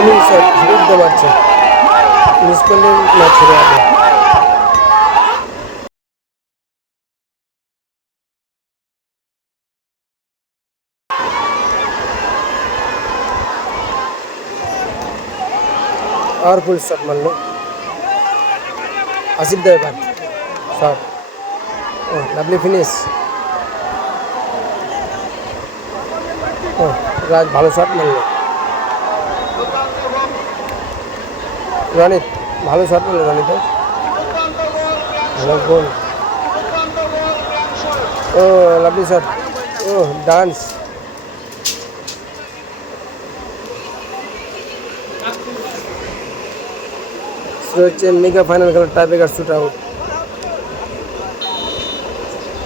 উনিশ শট বিরুদ্ধ মারছে মিস করলে ম্যাচ হেরে যাবে আর ফুল শট মারলো আসিফ দা এবার শট ও লাভলি ফিনিশ ও রাজ ভালো শট রনিত, ভালো শট মারলো রনিত ভালো গোল ও লাভলি শট ও ডান্স হচ্ছে মেগা ফাইনাল খেলা টাই ব্রেকার শুট আউট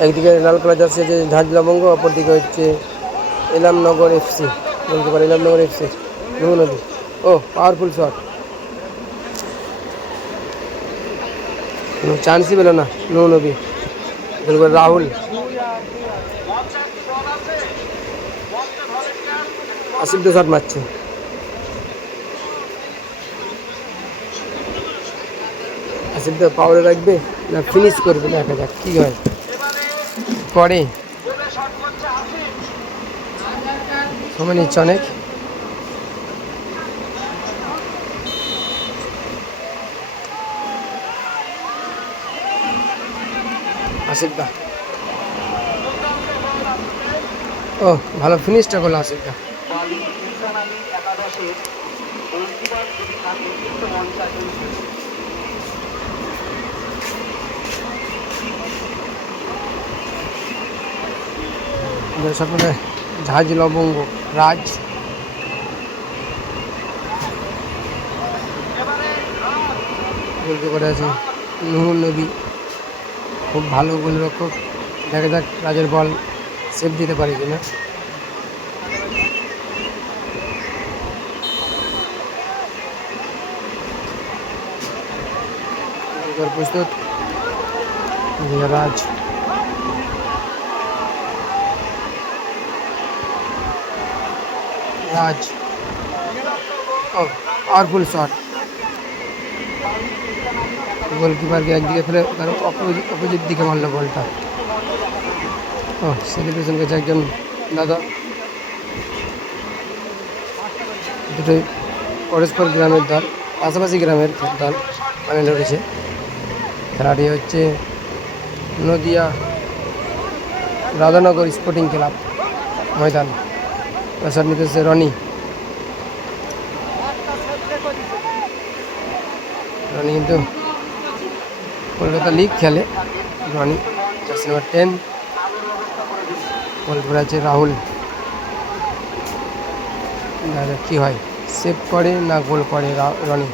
একদিকে লাল কালার জার্সি আছে ঝাঁঝ লবঙ্গ, অপরদিকে হচ্ছে এলামনগর এফসি বলতে পারে এলামনগর এফসি নদী ও পাওয়ারফুল শট কোনো চান্সই পেল না নুহু নবী রাহুল। আসিফ তো শট মারছে। আসিফ তো পাওয়ারে রাখবে, না ফিনিশ করবে, দেখা যাক কী হয়। করে সময় নিচ্ছে অনেক। আসিফ দা ও, ভালো ফিনিশটা করল আসিফ দা সকলে ঝাঁজ লবঙ্গ, রাজ। করে আছে নুহুল নবী। খুব ভালো গোলরক্ষক। দেখা যাক রাজের বল সেভ দিতে পারে কিনা। প্রস্তুত। রাজ। রাজ। ও পাওয়ারফুল শট গোলকিপারকে একদিকে ফেলে তার অপোজিট দিকে মারলো বলটা। ও সেলিব্রেশন গেছে একজন দাদা। দুটোই পরস্পর গ্রামের দল, পাশাপাশি গ্রামের দল মানে লড়েছে খেলাটি হচ্ছে নদিয়া রাধানগর স্পোর্টিং ক্লাব ময়দান। প্রসাদ নিতেছে রনি। রনি কিন্তু কলকাতা লিগ খেলে। Roni jersey number ten goal করে আছে রাহুল। দেখা যাক কী হয়? সেভ করে না গোল করে রা- রনি?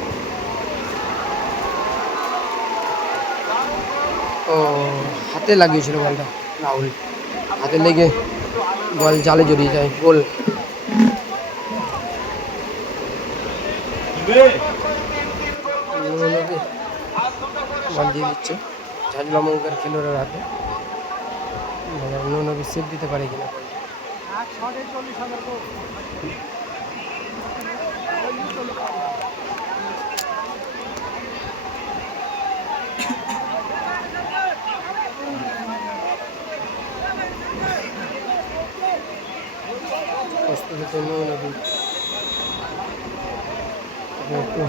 ও, হাতে লাগিয়েছিল বলটা, রাহুল। হাতে লেগে বল জালে জড়িয়ে যায়, গোল। বল দিয়ে দিচ্ছে। ঝাঁঝলা মঙ্গের খেলোয়াড়ের হাতে। নবী সেভ দিতে পারে কিনা। জন্য নবী একটু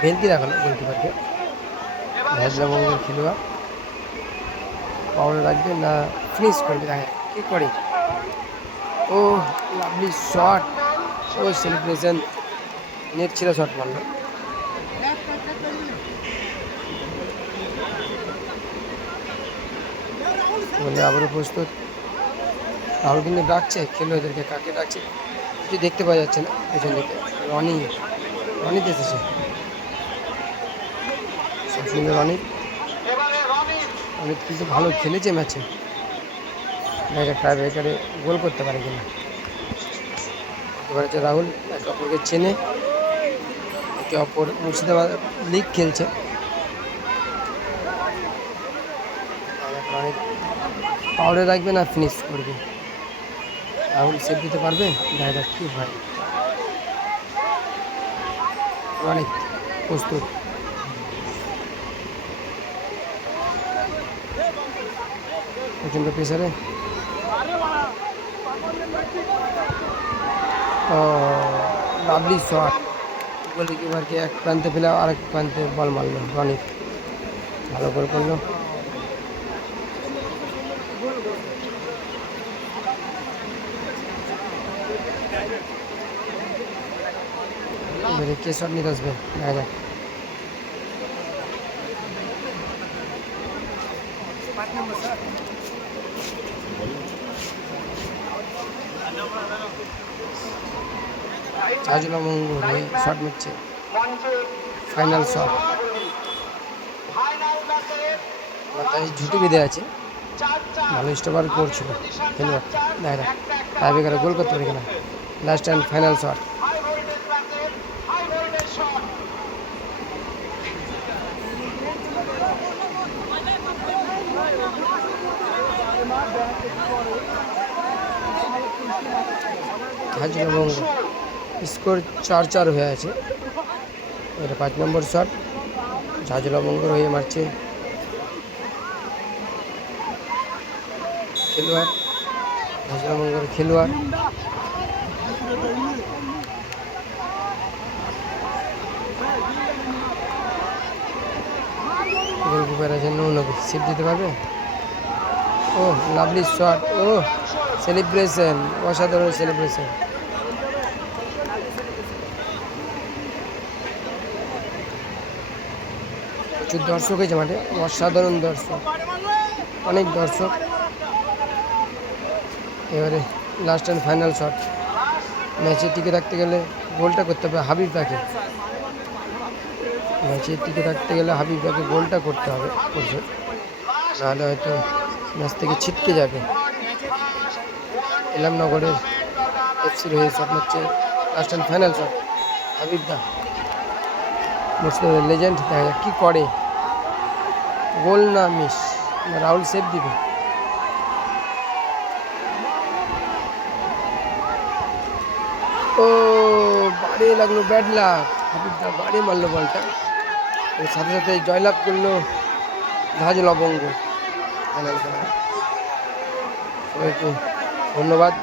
ভেলকি গোলকিপারকে। ভেজলাবঙ্গের খেলোয়াড় পাওয়ারে রাখবে না ফিনিশ করবে, দেখা, কী করে? ও লাভলি শট ও সেলিব্রেশন নেট ছিল শট মারলো বলে, আবারও প্রস্তুত। রাহুল কিন্তু ডাকছে খেলোয়াড়দেরকে কাকে ডাকছে? কিছু দেখতে পাওয়া যাচ্ছে না, পেছন দিকে। রনি, রনিত এসেছে। সবসময় রনিত। অনেক কিন্তু ভালো খেলেছে ম্যাচে। ট্রাই ব্রেকারে গোল করতে পারে কিনা। এবার হচ্ছে রাহুল, একে অপরকে চেনে। একে অপর মুর্শিদাবাদ লিগ খেলছে। পাউডার রাখবে না ফিনিশ করবে। রাহুল সেভ দিতে পারবে? দেখা যাক কী হয়। অনেক প্রস্তুত। প্রচণ্ড প্রেসারে ও লাভলি শট গোলকিপারকে এক প্রান্তে ফেলে আরেক প্রান্তে বল মারলো রনিক ভালো করে করল এবারে কে শট নিতে আসবে দেখা যাক চার্জুল মঙ্গল শট নিচ্ছে। ফাইনাল শট মাথায় ঝুঁটি বেঁধে আছে। ভালো স্টোভার করছিল। খেলোয়াড়টা দেখা যাক তাই বেকারে গোল করতে পারি কিনা। লাস্ট অ্যান্ড ফাইনাল শট হাজির মঙ্গল স্কোর চার চার হয়ে আছে। এটা পাঁচ নম্বর শট। ঝাঁঝুলা মঙ্গল হয়ে মারছে। খেলোয়াড় ঝাঁঝুলা মঙ্গল খেলোয়াড়। গোলকিপার আছে নৌনবী সেভ দিতে পারবে? ও লাভলি শট ও। সেলিব্রেশন অসাধারণ সেলিব্রেশন প্রচুর দর্শক হয়েছে মাঠে, অসাধারণ দর্শক, অনেক দর্শক। এবারে লাস্ট অ্যান্ড ফাইনাল শট ম্যাচে টিকে থাকতে গেলে গোলটা করতে হবে হাবিব তাকে ম্যাচে টিকে থাকতে গেলে হাবিব তাকে গোলটা করতে হবে নাহলে হয়তো ম্যাচ থেকে ছিটকে যাবে। এলামনগরের এফসির হয়ে শট হচ্ছে last and final shot Habib দা মুসলিমের লেজেন্ড দেখা যাক কী করে। গোল না মিস রাহুল সেভ দিবে। ও বাড়িয়ে লাগল ব্যাড লাক হাবিবদা বাড়িয়ে মারলো বলটা। সাথে সাথে জয়লাভ করল জাহাজ লবঙ্গ। ফাইনাল খেলা সবাইকে ধন্যবাদ।